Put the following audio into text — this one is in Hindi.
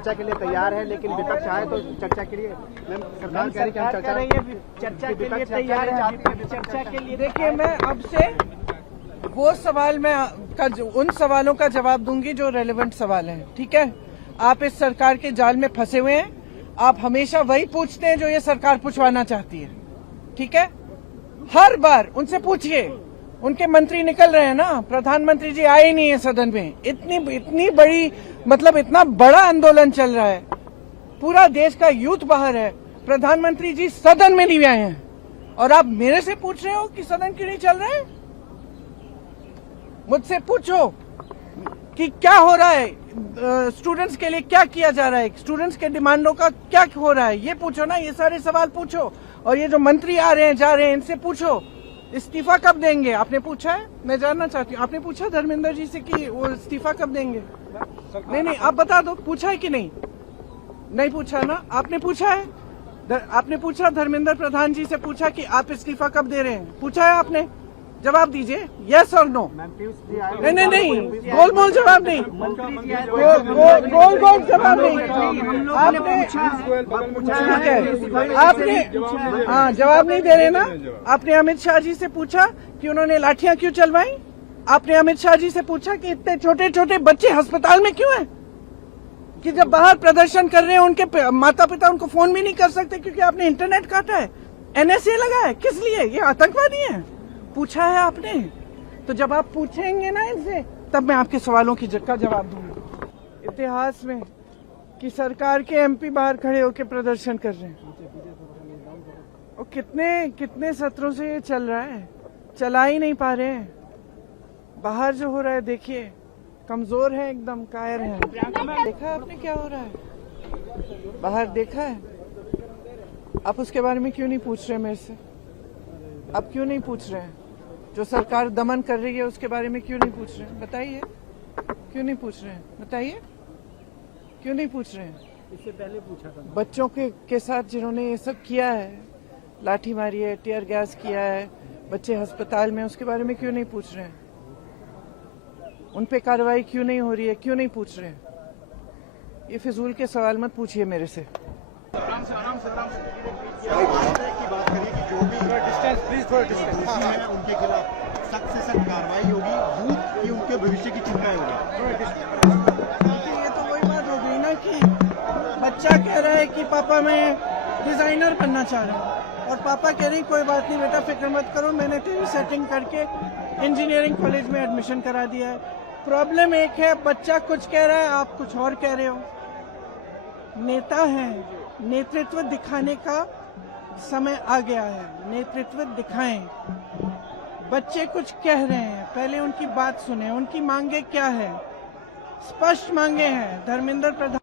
चर्चा के लिए तैयार है, लेकिन विपक्ष आए तो चर्चा के लिए मैम सरकार कह रही है कि हम चर्चा चर्चा के लिए तैयार है। चर्चा के लिए देखिए, मैं अब से वो सवाल उन सवालों का जवाब दूंगी जो रेलेवेंट सवाल हैं। ठीक है, आप इस सरकार के जाल में फंसे हुए हैं। आप हमेशा वही पूछते हैं जो ये सरकार पूछवाना चाहती है। ठीक है, हर बार उनसे पूछिए। उनके मंत्री निकल रहे हैं ना, प्रधानमंत्री जी आए ही नहीं है सदन में। इतनी बड़ी मतलब इतना बड़ा आंदोलन चल रहा है, पूरा देश का यूथ बाहर है, प्रधानमंत्री जी सदन में नहीं आए हैं, और आप मेरे से पूछ रहे हो कि सदन क्यों नहीं चल रहा है। मुझसे पूछो कि क्या हो रहा है, स्टूडेंट्स के लिए क्या किया जा रहा है, स्टूडेंट्स के डिमांडों का क्या हो रहा है, ये पूछो ना। ये सारे सवाल पूछो। और ये जो मंत्री आ रहे हैं जा रहे हैं, इनसे पूछो इस्तीफा कब देंगे। आपने पूछा है? मैं जानना चाहती हूँ, आपने पूछा धर्मेंद्र जी से कि वो इस्तीफा कब देंगे? नहीं, आप बता दो, पूछा है कि नहीं? नहीं पूछा ना। आपने पूछा है? आपने पूछा धर्मेंद्र प्रधान जी से पूछा कि आप इस्तीफा कब दे रहे हैं? पूछा है आपने? जवाब दीजिए, यस और नो। नहीं, गोल जवाब नहीं, गोल जवाब नहीं। आपने हाँ जवाब नहीं दे रहे ना। आपने अमित शाह जी से पूछा कि उन्होंने लाठियां क्यों चलवाई? आपने अमित शाह जी से पूछा कि इतने छोटे छोटे बच्चे अस्पताल में क्यों हैं? कि जब बाहर प्रदर्शन कर रहे हैं उनके माता पिता उनको फोन भी नहीं कर सकते क्योंकि आपने इंटरनेट काटा है, NSA लगा है। किस लिए? ये आतंकवादी हैं। पूछा है आपने? तो जब आप पूछेंगे ना इनसे, तब मैं आपके सवालों का जवाब दूंगा। इतिहास में कि सरकार के MP बाहर खड़े होकर प्रदर्शन कर रहे हैं, और कितने सत्रों से ये चल रहा है, चला ही नहीं पा रहे हैं। बाहर जो हो रहा है देखिए, कमजोर है, एकदम कायर है। देखा आपने क्या हो रहा है बाहर? देखा है? आप उसके बारे में क्यों नहीं पूछ रहे मेरे से? आप क्यों नहीं पूछ रहे हैं? जो सरकार दमन कर रही है उसके बारे में क्यों नहीं पूछ रहे हैं? बताइए, क्यों नहीं पूछ रहे हैं? बताइए, क्यों नहीं पूछ रहे हैं? इससे पहले पूछा था बच्चों के साथ जिन्होंने ये सब किया है, लाठी मारी है, टीयर गैस किया है, बच्चे अस्पताल में, उसके बारे में क्यों नहीं पूछ रहे हैं? उन पे कार्रवाई क्यों नहीं हो रही है? क्यों नहीं पूछ रहे हैं? ये फिजूल के सवाल मत पूछिए मेरे से। आराम से की बात करिए कि जो भी है उनके खिलाफ सख्त से सख्त कार्रवाई होगी, यूथ की उनके भविष्य की चिंता होगी। ये तो वही बात हो गई ना कि बच्चा कह रहा है कि पापा मैं डिजाइनर बनना चाह रहा हूँ, और पापा कह रही कोई बात नहीं बेटा, फिक्र मत करो, मैंने तेरी सेटिंग करके इंजीनियरिंग कॉलेज में एडमिशन करा दिया है। प्रॉब्लम एक है, बच्चा कुछ कह रहा है, आप कुछ और कह रहे हो। नेता हैं, नेतृत्व दिखाने का समय आ गया है, नेतृत्व दिखाएं। बच्चे कुछ कह रहे हैं, पहले उनकी बात सुने, उनकी मांगे क्या है। स्पष्ट मांगे हैं। धर्मेंद्र प्रधान